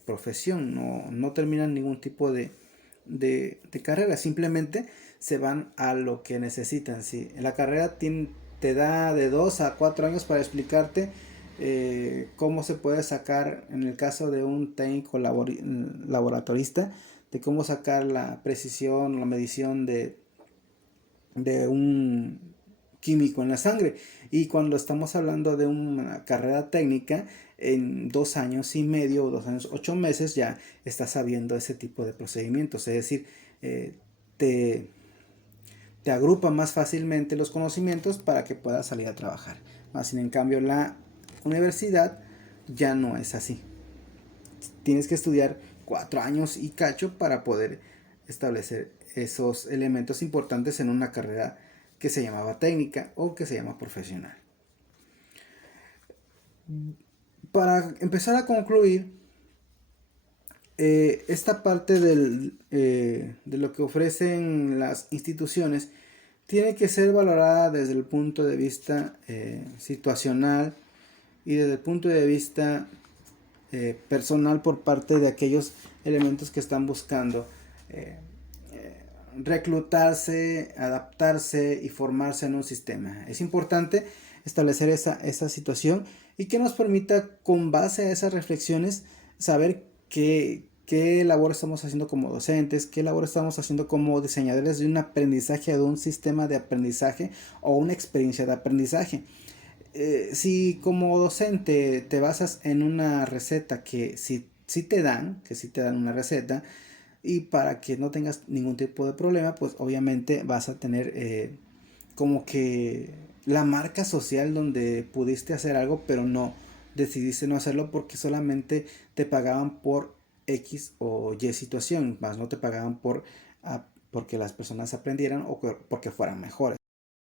profesión. No terminan ningún tipo de carrera, simplemente se van a lo que necesitan. ¿Sí? La carrera te da de 2 a 4 años para explicarte cómo se puede sacar, en el caso de un técnico laboratorista, de cómo sacar la precisión, la medición de un químico en la sangre. Y cuando estamos hablando de una carrera técnica, en 2 años y medio o 2 años 8 meses ya estás sabiendo ese tipo de procedimientos. Es decir, te te agrupa más fácilmente los conocimientos para que puedas salir a trabajar. Más sin en cambio la universidad ya no es así. Tienes que estudiar 4 años y cacho para poder establecer esos elementos importantes en una carrera que se llamaba técnica o que se llama profesional. Para empezar a concluir, esta parte de lo que ofrecen las instituciones tiene que ser valorada desde el punto de vista situacional y desde el punto de vista personal por parte de aquellos elementos que están buscando reclutarse, adaptarse y formarse en un sistema. Es importante establecer esa situación y que nos permita, con base a esas reflexiones, saber qué labor estamos haciendo como docentes, qué labor estamos haciendo como diseñadores de un aprendizaje, de un sistema de aprendizaje o una experiencia de aprendizaje. Si como docente te basas en una receta que si te dan una receta, y para que no tengas ningún tipo de problema, pues obviamente vas a tener como que la marca social donde pudiste hacer algo, pero no decidiste no hacerlo porque solamente te pagaban por X o Y situación, más no te pagaban porque las personas aprendieran o porque fueran mejores.